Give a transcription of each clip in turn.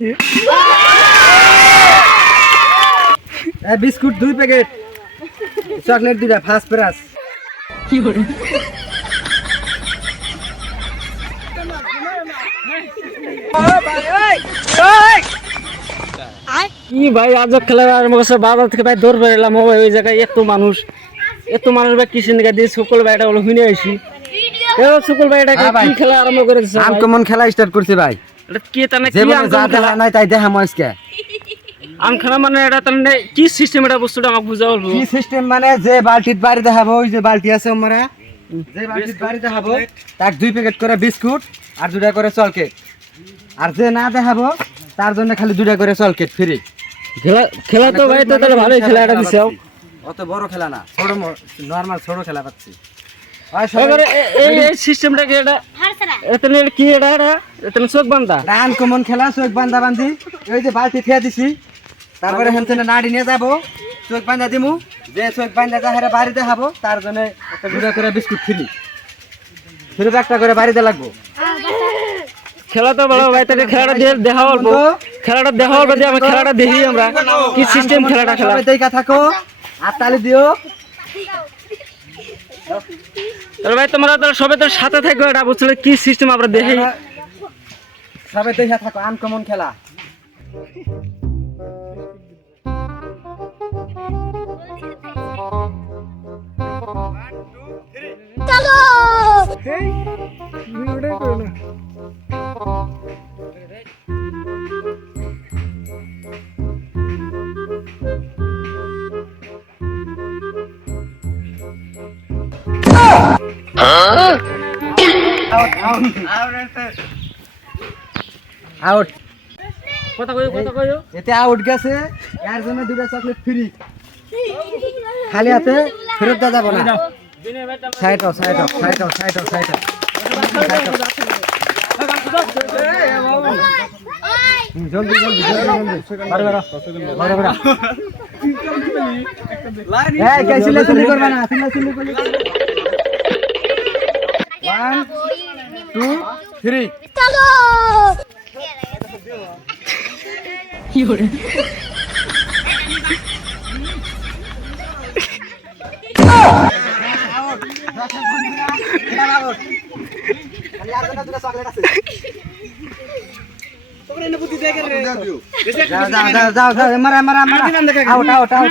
এ, biscuit দুই packet. Chocolate দুইটা first price কি ভাই আজ খেলা আরম্ভ করছে বাজার থেকে ভাই দৌড় বেরোলাম ও ভাই ওই জায়গায় এত মানুষ। এত মানুষ ভাই কিসের নিকা দিয়ে সকল ভাই এটা বলে শুনে আসি সকল ভাই এটা কি খেলা আরম্ভ করেছে ভাই? আনকমন খেলা স্টার্ট করছে ভাই। এটা কি যা দেখা নাই তাই দেখা মজকে আমখানা মানে এটা তাহলে কি সিস্টেম এটা বস্তুটা আমাকে বুঝা কি সিস্টেম মানে যে বালতির বাড়ি দেখাবো ওই যে বালতি আছে আমরা যে বালতির বাড়ি দেখাবো তার দুই প্যাকেট করে বিস্কুট আর দুটা করে চকলেট আর যে না দেখাবো তার জন্য খালি দুটা করে চকলেট ফ্রি খেলা খেলা তো ভাই তো তাহলে ভালোই খেলা এটা দিছে। অত বড় খেলা না ছোট নর্মাল ছোট খেলা পাচ্ছি। এবারে এই এই সিস্টেমটা কি এটা? এটা কি এটা? এটা? এটা তাহলে চোখ বান্ধা? এটা আনকমন খেলা চোখ বান্ধা বান্ধি। ওই যে বালতি খেয়ে দিছি। তারপরে হেন তেনে নাড়ি নিয়ে যাব। চোখ বান্ধা দিমু। যে চোখ বান্ধা যাহারে বাড়ি দেখাবো তার জন্য একটা দুটা করে বিস্কুট ফ্রি ফ্রি একটা করে বাড়িতে লাগবো। খেলা তো ভালো ভাই তাহলে খেলাটা দিয়ে দেখা অল্প। খেলাটা দেখা অল্প দিয়ে আমরা খেলাটা দেখি আমরা। কি সিস্টেম খেলাটা খেলা? দেখা থাকো। আর তালি দিও। তাহলে ভাই তোমরা তাহলে সবাই তো সাথে থাকবে এটা বুঝলে কি সিস্টেম আমরা দেখি। সবাই দেখা থাকো আনকমন খেলা। আউট কথা কইও কথা কইও। এতে আউট গেছে এর জন্য দুটা চকলেট ফ্রি খালি হাতে ফেরত দেওয়া যাব না। Side off side off side off side off side off জলদি জলদি জলদি জলদি বারো বারো বারো বারো এই কে সিলে করবে না সিলে সিলে ওয়ান টু থ্রি যাও যাও যাও যাও মারা মারা মারা। Out out out.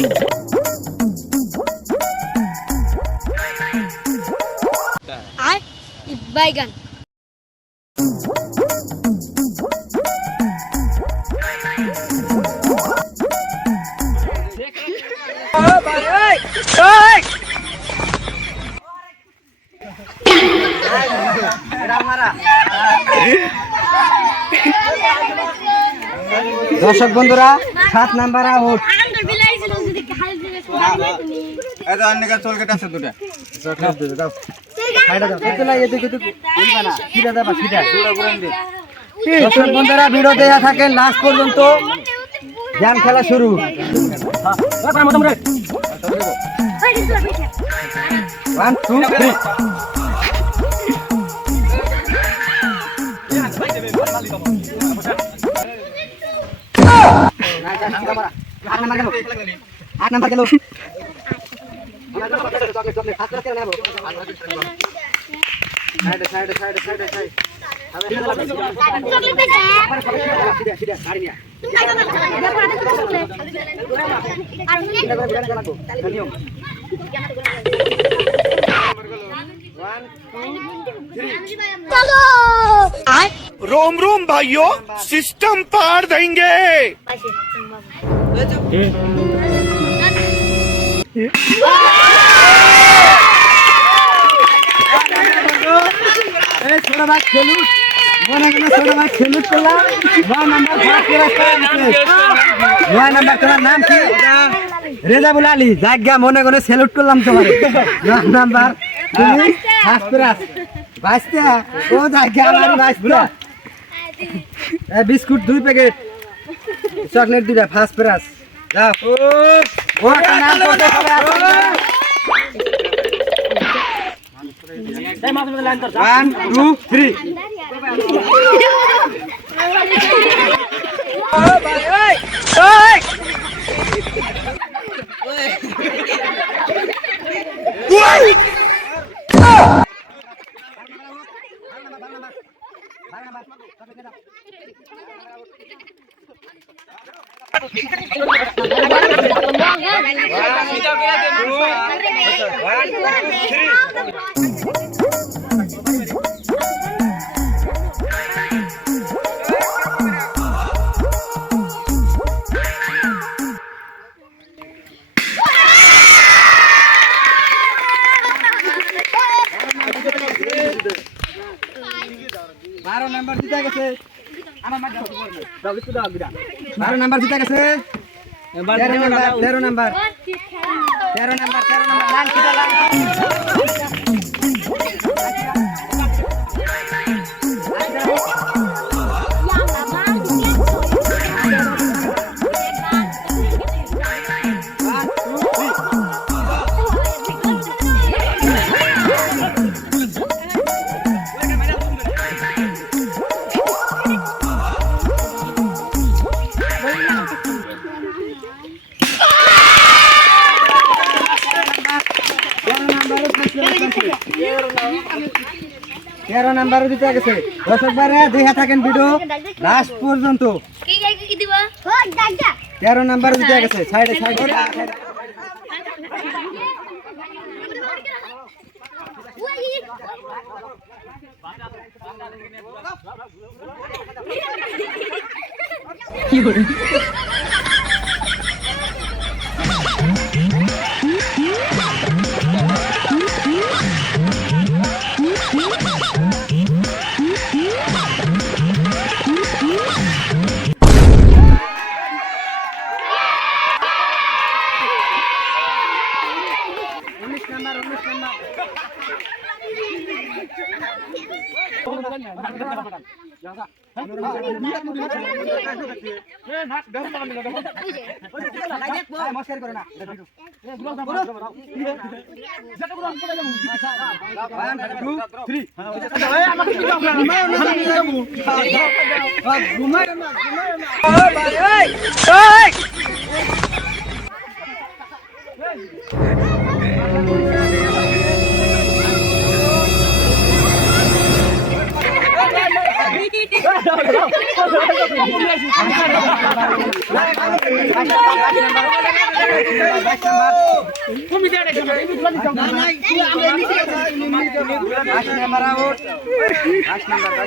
You want to try it? I bacon. এটা মারা দর্শক বন্ধুরা সাত নাম্বার আউট এটা অনেক চলকেট আছে দুটা। দর্শক বন্ধুরা ভিডিও দেখা থাকেন লাস্ট পর্যন্ত জ্ঞান খেলা শুরু। ওয়ান টু থ্রি আট নাম্বার গেল। সাইডে সাইডে সাইডে সাইডে সাইডে চকলেট দে সিধা সিধা গাড়ি নিয়া আর এটা করে গাড়ি চালাবো নিয়ম ওয়ান চলো रोम रोम भाइयों सिस्टम पार देंगे এই ছোট খেলুট। মনে করে ছোট করলাম নয় নাম্বার নয় নাম্বার তোমার নাম কি? রেজাবুল আলী। জায়গা মনে করে সেলুট করলাম তোমার নাম্বার, তুমি ক্লাস বাঁচতে ও জায়গা আমার বাঁচতে বিস্কুট দুই প্যাকেট। চকলেট দুইটা ফার্স্ট ক্লাস যাও। ও, একটা নাম করতে হবে ওয়ান টু থ্রি বারো বারো নাম্বার জিতে গেছে। তেরো নাম্বার তেরো নাম্বার। তেরো নাম্বার তেরো নাম্বার লাল তেরো নাম্বার দিতে গেছে। দর্শক বারে দেখা থাকেন ভিডিও লাস্ট পর্যন্ত। কি কি কি তেরো নাম্বার দিতে গেছে। সাইডে সাইডে। উনিশ ঘুমায় নাম্বার আউট নাম্বার নাম্বার